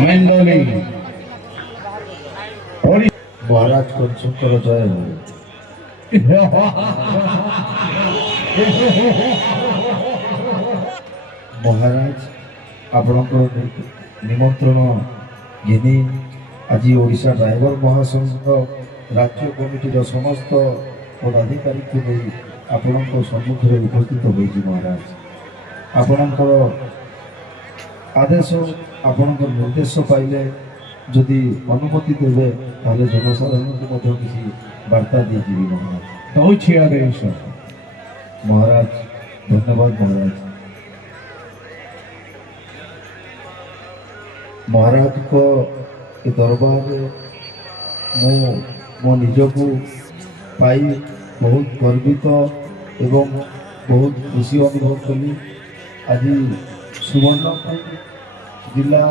ମେଣ୍ଡଲି महाराज कंचुकर जय हो। महाराज आपणकर निमंत्रण घिनी आज ओडिशा ड्राइवर महासंघ राज्य कमिटी समस्त पदाधिकारी को नहीं आपण सम्मुखें उपस्थित होती। महाराज आपणकर आदेश आपणकर निर्देश पाइले जदि अनुमति देवे ताले जनसाधारण को किसी वार्ता दीजी। महाराज महाराज धन्यवाद। महाराज को दरबार मो निजक पाई बहुत गर्वित एवं बहुत खुशी अनुभव कली। आज सुवर्णपुर जिला